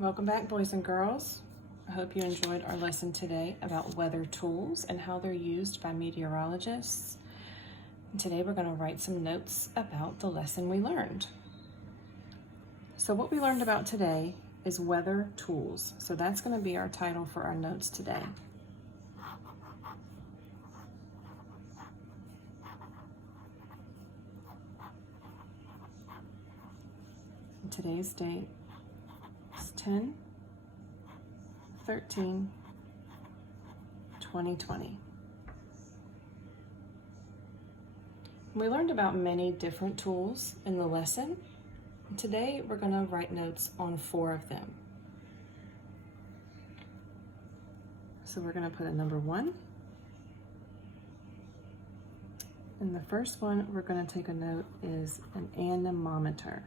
Welcome back, boys and girls. I hope you enjoyed our lesson today about weather tools and how they're used by meteorologists. And today we're going to write some notes about the lesson we learned. So what we learned about today is weather tools. So that's going to be our title for our notes today. And today's date is 10/13/2020. We learned about many different tools in the lesson. Today we're going to write notes on 4 of them. So we're going to put a number 1. And the first one we're going to take a note is an anemometer.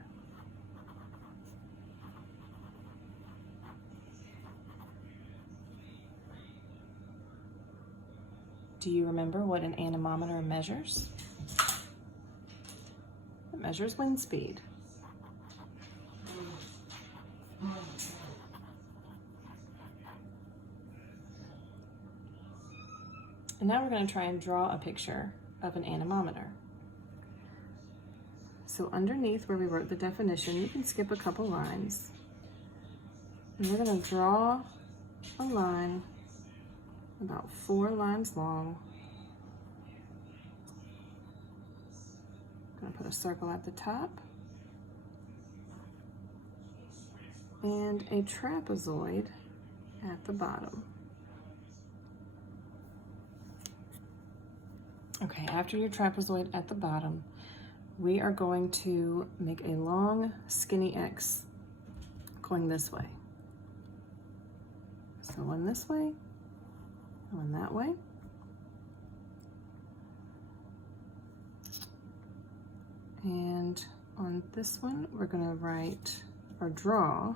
Do you remember what an anemometer measures? It measures wind speed. And now we're going to try and draw a picture of an anemometer. So underneath where we wrote the definition, you can skip a couple lines. And we're going to draw a line about 4 lines long. I'm going to put a circle at the top and a trapezoid at the bottom. Okay, after your trapezoid at the bottom, we are going to make a long skinny X going this way. So one this way, one that way. And on this one, we're gonna write or draw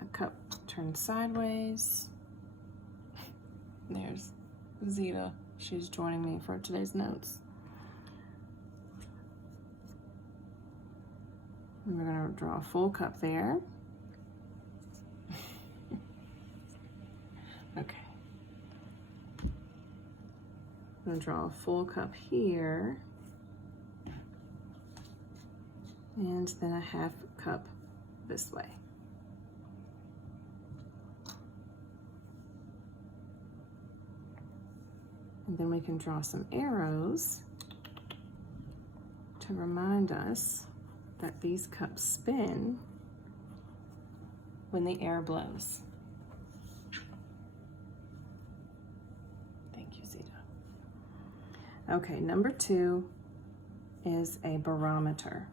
a cup turned sideways. There's Zeta. She's joining me for today's notes. And we're gonna draw a full cup there. Okay. I'm gonna draw a full cup here. And then a half cup this way. And then we can draw some arrows to remind us that these cups spin when the air blows. Thank you, Zeta. Okay, number 2 is a barometer.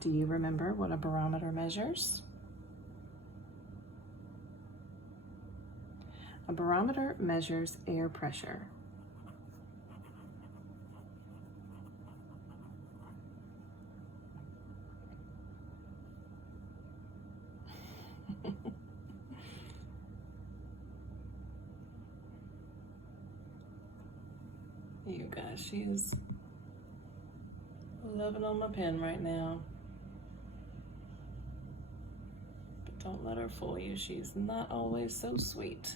Do you remember what a barometer measures? A barometer measures air pressure. You guys, she is loving on my pen right now. But don't let her fool you. She's not always so sweet.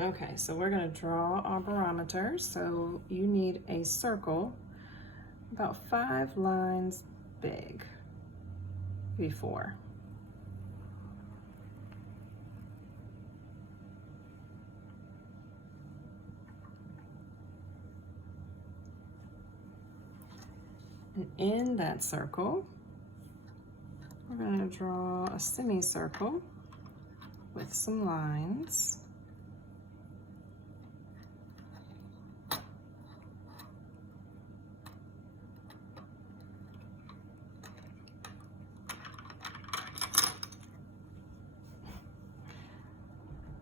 Okay, so we're going to draw our barometer. So you need a circle about 5 lines big, maybe 4. And in that circle, we're going to draw a semicircle with some lines.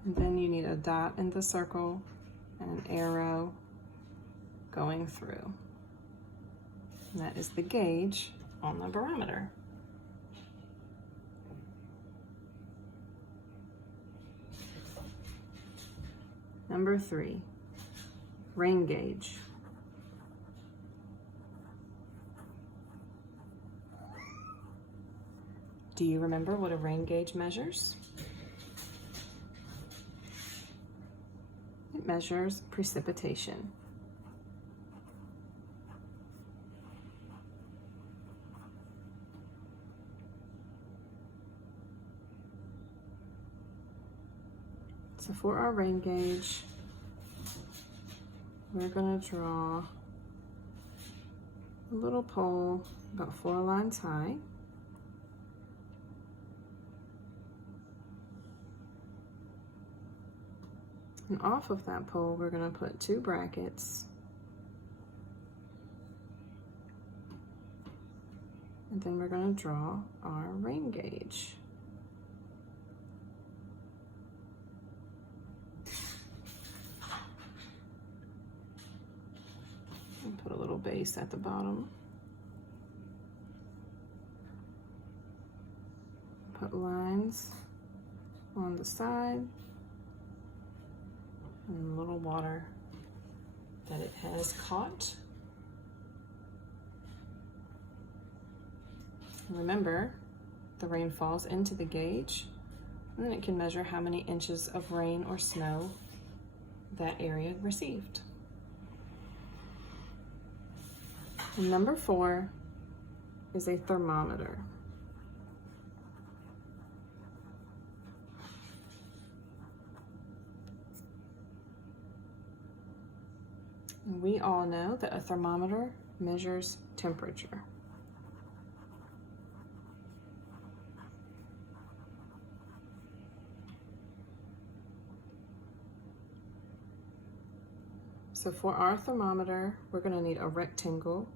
And then you need a dot in the circle and an arrow going through. And that is the gauge on the barometer. Number 3, rain gauge. Do you remember what a rain gauge measures? It measures precipitation. So for our rain gauge, we're going to draw a little pole about 4 lines high. And off of that pole, we're going to put 2 brackets. And then we're going to draw our rain gauge. And put a little base at the bottom. Put lines on the side. And a little water that it has caught. Remember, the rain falls into the gauge, and then it can measure how many inches of rain or snow that area received. And number 4 is a thermometer. And we all know that a thermometer measures temperature. So for our thermometer, we're going to need a rectangle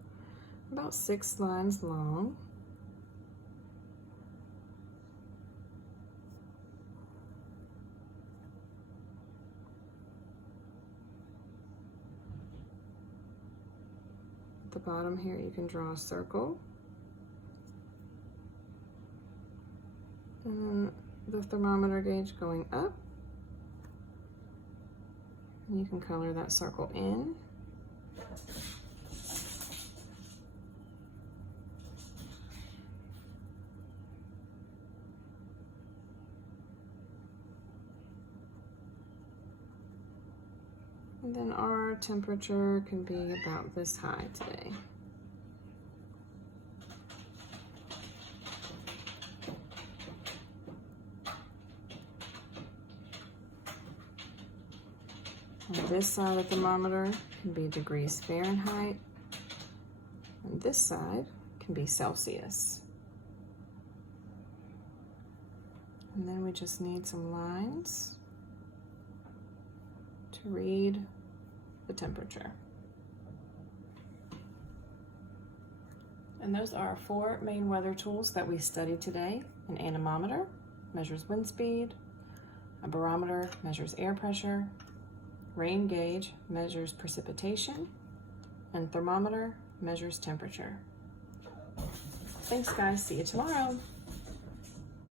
about 6 lines long. At the bottom here, you can draw a circle. And then the thermometer gauge going up. And you can color that circle in. And then our temperature can be about this high today. On this side of the thermometer can be degrees Fahrenheit, and this side can be Celsius. And then we just need some lines to read the temperature. And those are our 4 main weather tools that we studied today. An anemometer measures wind speed, a barometer measures air pressure, rain gauge measures precipitation, and thermometer measures temperature. Thanks guys, see you tomorrow.